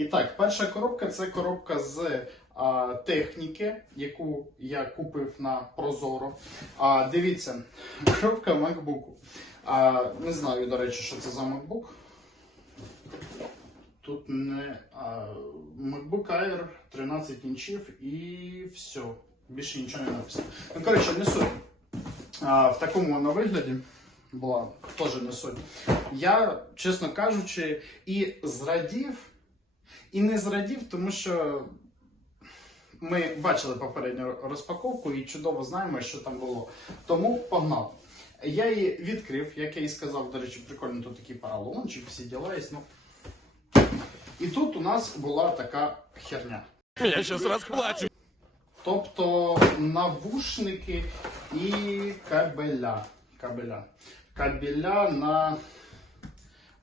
І так, перша коробка це коробка з а, техніки, яку я купив на Прозоро. А, дивіться, коробка MacBook. А, не знаю, до речі, що це за MacBook. Тут не а, MacBook Air 13 інчів і все. Більше нічого не написано. Ну, коротше, не суть. А, в такому вона вигляді була теж не суть. Я, чесно кажучи, і зрадів, і не зрадів, тому що ми бачили попередню розпаковку і чудово знаємо, що там було. Тому погнав. Я її відкрив, як я і сказав, до речі, прикольно тут такий поролончик, всі діла є. Ну. І тут у нас була така херня. Я сейчас расплачу. Тобто навушники і кабеля. Кабеля. Кабеля на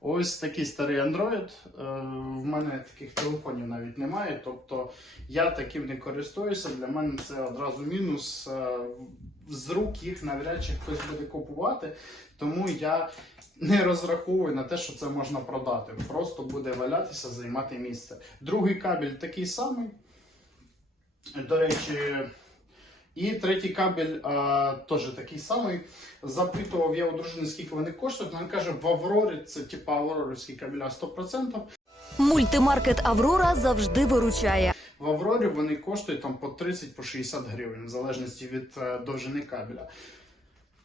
ось такий старий Android. Е, В мене таких телефонів навіть немає. Тобто я таким не користуюся. Для мене це одразу мінус. Е, З рук їх навряд чи хтось буде купувати. Тому я не розраховую на те, що це можна продати. Просто буде валятися, займати місце. Другий кабель такий самий. До речі, і третій кабель а, теж такий самий. Запитував я у дружини, скільки вони коштують. Вона каже, в Аврорі це типа аврорівські кабеля 100%. Мультимаркет Аврора завжди виручає. В Аврорі вони коштують там по 30 по 60 гривень, в залежності від е, довжини кабеля.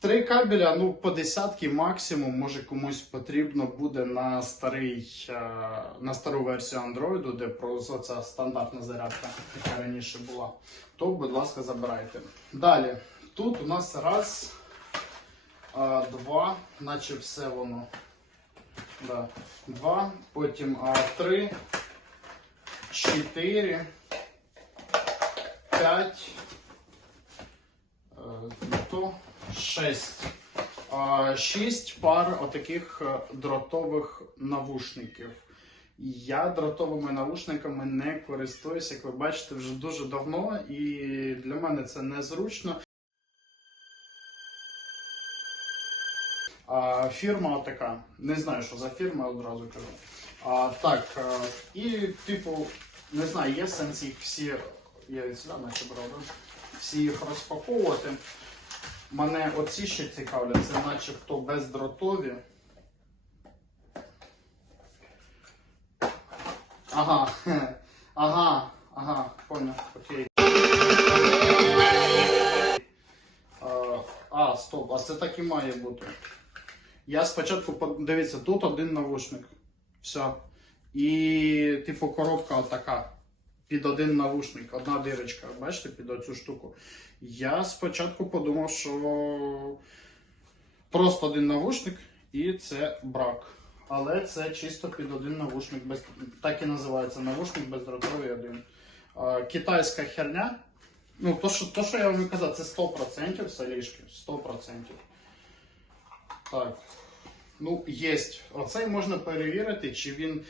Три кабеля, ну по десятки максимум, може комусь потрібно буде на старий, е, на стару версію Android, де просто ця стандартна зарядка, яка раніше була. То, будь ласка, забирайте. Далі, тут у нас раз, е, два, наче все воно. Да. Два, потім а, три, чотири, п'ять, 6 6 пар отаких е, дротових навушників. Я дротовими навушниками не користуюсь, як ви бачите, вже дуже давно, і для мене це незручно. Фірма така. Не знаю, що за фірма, одразу кажу. А, Так, е, і, типу, не знаю, є сенс їх всі. Я від сюди наче брав, всі їх розпаковувати. Мене оці ще цікавлять, це начебто бездротові. Ага, ага, ага, понял, окей. А, стоп, а це так і має бути. Я спочатку дивіться, тут один навушник. Все. І, типу, коробка отака. Під один навушник, одна дирочка, бачите, під оцю штуку. Я спочатку подумав, що просто один навушник і це брак. Але це чисто під один навушник, без... так і називається навушник бездротовий один. Китайська херня. Ну, то, що, то, що я вам казав, це 100% солішки. 100%. Так. Ну, є. Оцей можна перевірити, чи він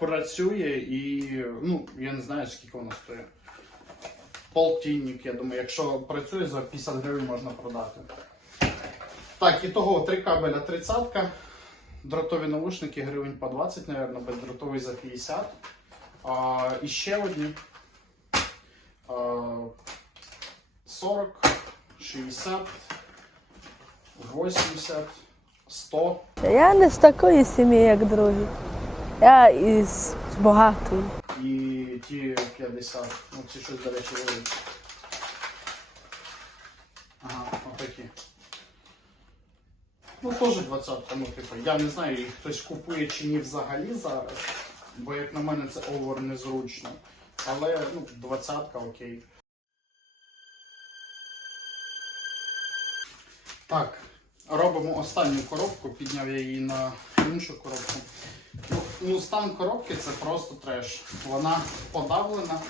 працює і. Ну, я не знаю, скільки воно стоїть. Полтинник, я думаю, якщо працює за 50 гривень можна продати. Так, і того три кабеля 30 дротові наушники гривень по 20, мабуть, бездротовий за 50. А, і ще одні. А, 40, 60, 80, 100. Я не з такої сім'ї, як другі. Я із багатої. і ті 50. Ну, ці щось, до речі, великі. Ага, отакі. Ну, теж 20 ну, типу, я не знаю, їх хтось купує чи ні взагалі зараз, бо як на мене це овер незручно. Але ну, 20 окей. Так, робимо останню коробку, підняв я її на іншу коробку. Ну, ну, стан коробки це просто треш. Вона подавлена,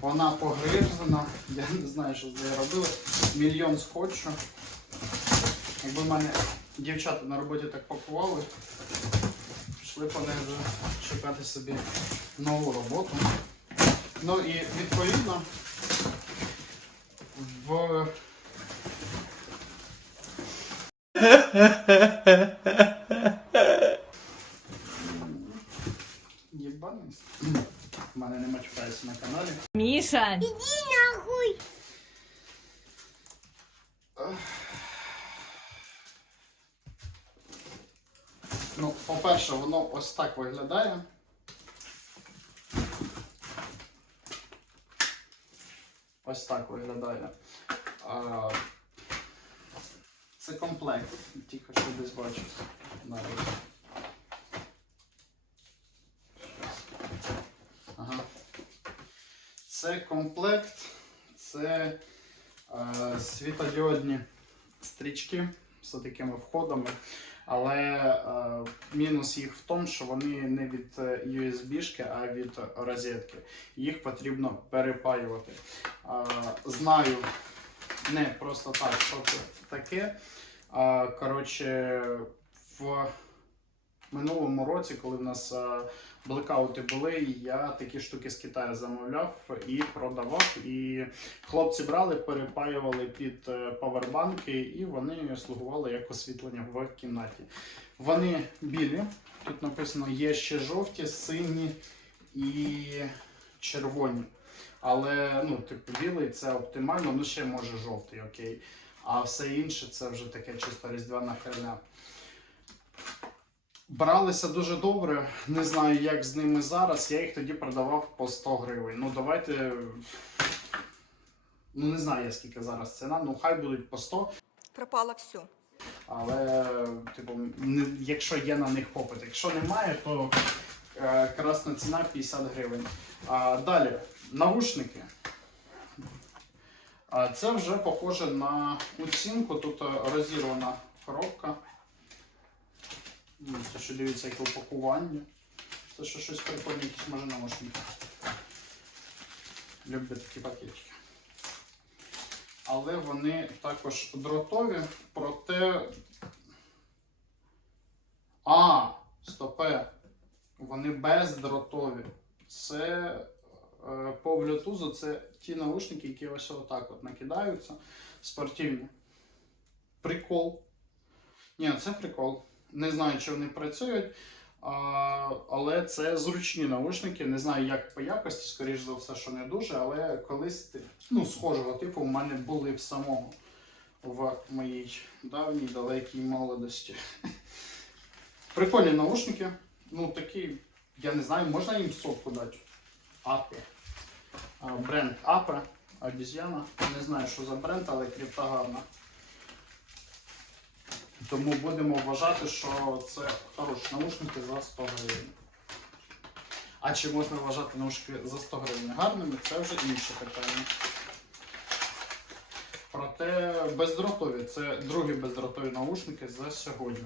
вона погрижена. Я не знаю, що з нею робили. Мільйон скотчу. Якби в мене дівчата на роботі так пакували, пішли по неї вже шукати собі нову роботу. Ну і відповідно в Єбаний. В мене не матюкається на каналі. Миша! Ну, по-перше, воно ось так виглядає. Ось так виглядає. Це комплект. Тільки що десь бачив. Ага. Це комплект, це е, світодіодні стрічки з такими входами. Але е, мінус їх в тому, що вони не від е, USB-шки, а від розетки. Їх потрібно перепаювати. Е, знаю не просто так, що таке. А, коротше, в минулому році, коли в нас блекаути були, я такі штуки з Китаю замовляв і продавав. І хлопці брали, перепаювали під е, павербанки, і вони слугували як освітлення в кімнаті. Вони білі. Тут написано є ще жовті, сині і червоні. Але ну, типу, білий це оптимально, ну ще може жовтий, окей. А все інше це вже таке чисто різдвяна херня. Бралися дуже добре. Не знаю, як з ними зараз. Я їх тоді продавав по 100 гривень. Ну, давайте. Ну, не знаю, я скільки зараз ціна. Ну, хай будуть по 100. Пропало все. Але, типу, не, якщо є на них попит. Якщо немає, то е, красна ціна 50 гривень. А, далі, наушники. Це вже похоже на оцінку. Тут розірвана коробка. Це ще дивіться, яке упакування. Це ще щось прикольне, якісь може наушники. Люблю такі пакетики але вони також дротові, проте. А, стопе. Вони бездротові. Це по Bluetooth це ті наушники, які ось отак от накидаються. Спортивні. Прикол. Ні, це прикол. Не знаю, чи вони працюють. Але це зручні наушники. Не знаю, як по якості, скоріш за все, що не дуже, але колись ну, схожого типу у мене були в самому в моїй давній далекій молодості. Прикольні наушники. Ну, такі, я не знаю, можна їм сотку дати. А, Бренд Апе, Обіз'яна. Не знаю, що за бренд, але кріпта гарна. Тому будемо вважати, що це хороші наушники за 100 гривень. А чи можна вважати наушники за 100 гривень гарними, це вже інше питання. Проте бездротові це другі бездротові наушники за сьогодні.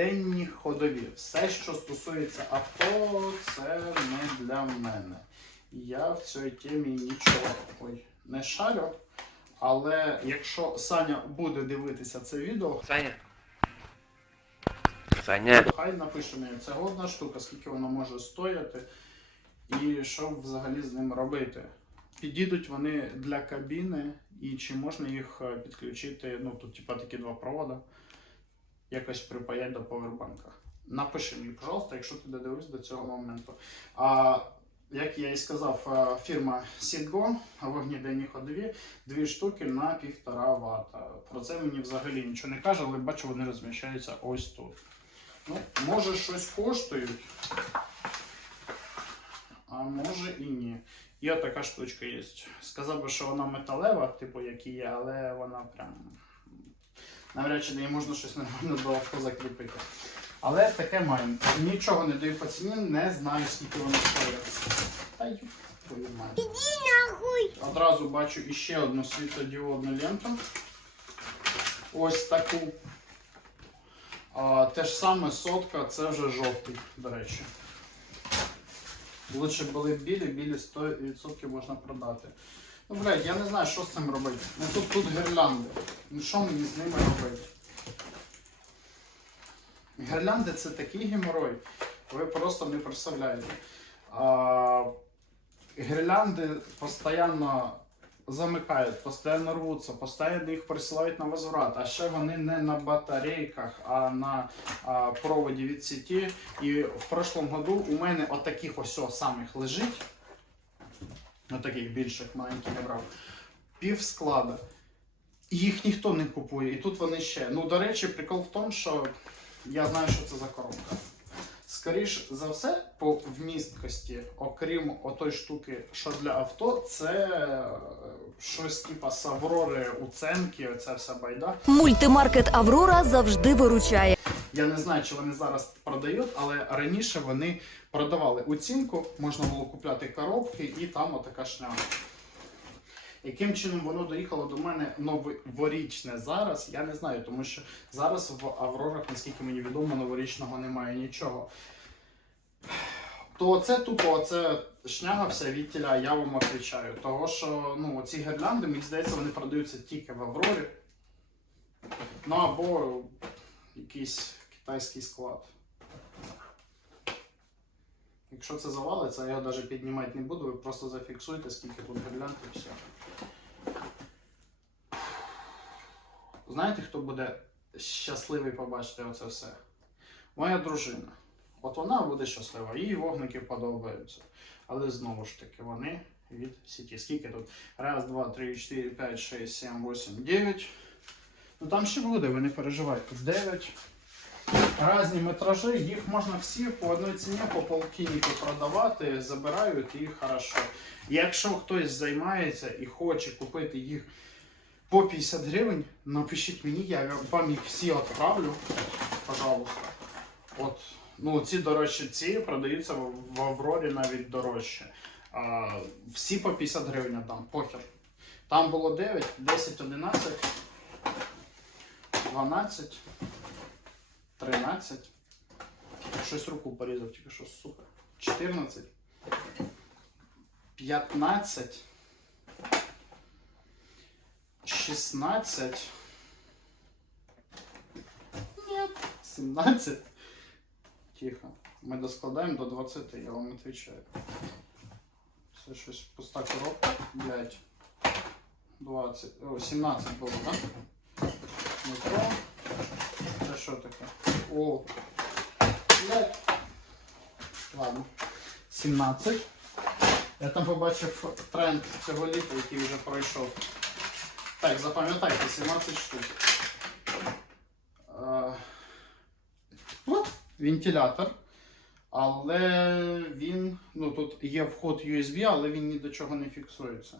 Денні ходові. Все, що стосується авто, це не для мене. Я в цій темі нічого ой, не шарю. Але якщо Саня буде дивитися це відео, Саня. Саня. хай напише мені, це одна штука, скільки воно може стояти, і що взагалі з ним робити. Підійдуть вони для кабіни, і чи можна їх е, підключити, ну тут типа такі два провода, якось припаять до повербанка. Напиши мені, пожалуйста, якщо ти додивився до цього моменту. А як я і сказав, е, фірма Сідго, вогніденні ходові, дві штуки на півтора вата. Про це мені взагалі нічого не каже, але бачу, вони розміщаються ось тут. Ну, може щось коштують, а може і ні. Є така штучка є. Сказав би, що вона металева, типу, як і є, але вона прям. Навряд чи неї можна щось нормально до авто закріпити. Але таке маємо. Нічого не даю по ціні, не знаю, скільки воно стоїть. Та й твою мать. Одразу бачу іще одну світлодіодну ленту. Ось таку. А, те ж саме сотка, це вже жовтий, до речі. Лучше були білі, білі 100% можна продати. Ну, блядь, я не знаю, що з цим робити. Ну тут тут гірлянди. Ну що мені з ними робити? Гірлянди це такий геморой, ви просто не представляєте. А, гірлянди постійно замикають, постійно рвуться, постійно їх присилають на возврат. А ще вони не на батарейках, а на а, проводі від сіті. І в прошлом году у мене отаких ось самих лежить. Отаких більших маленьких я брав. Пів склада. Їх ніхто не купує. І тут вони ще. Ну, до речі, прикол в тому, що я знаю, що це за коробка. Скоріш за все, по вмісткості, окрім отої штуки, що для авто, це е, щось типа Саврори, Уценки, оця вся байда. Мультимаркет Аврора завжди виручає. Я не знаю, чи вони зараз продають, але раніше вони продавали оцінку, можна було купляти коробки і там отака шляпа. Яким чином воно доїхало до мене новорічне зараз, я не знаю, тому що зараз в Аврорах, наскільки мені відомо, новорічного немає нічого. То це тупо, це шняга вся від тіля, я вам отвечаю. Того, що ну, ці гірлянди, мені здається, вони продаються тільки в Аврорі. Ну або якийсь китайський склад. Якщо це завалиться, я його навіть піднімати не буду, ви просто зафіксуйте, скільки тут гірлянд і все. Знаєте, хто буде щасливий побачити оце все? Моя дружина. От вона буде щаслива, їй вогники подобаються. Але знову ж таки, вони від сіті. Скільки тут? Раз, два, три, чотири, п'ять, шість, сім, восім, дев'ять. Ну там ще буде, ви не переживайте. 9. Разні метражі, їх можна всі по одній ціні по полтиннику продавати, забирають і хорошо. Якщо хтось займається і хоче купити їх по 50 гривень, напишіть мені, я вам їх всі відправлю. Пожалуйста. От, ну, ці дорожчі ці продаються в Аврорі навіть дорожче. А, всі по 50 гривень я дам, похер. Там було 9, 10, 11. 12, 13. Щось руку порізав, тільки що, сука. 14, 15, 16. Нет. 17. Тихо. Ми доскладаємо до 20, я вам відповідаю. Це щось пуста коробка, блядь. 20, о, 17 було, так? Метро. О. Ладно. 17. Я там побачив тренд цього літа, який вже пройшов. Так, запам'ятайте, 17 штук. Е, вентилятор. Але він. Ну тут є вход USB, але він ні до чого не фіксується.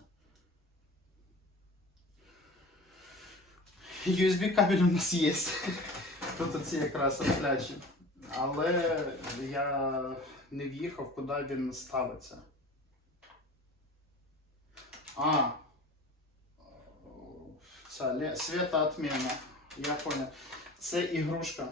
USB кабель у нас є. Тут оці якраз оплячі. Але я не в'їхав, куди він ставиться. А. Свята отмена. Я понял. Це ігрушка.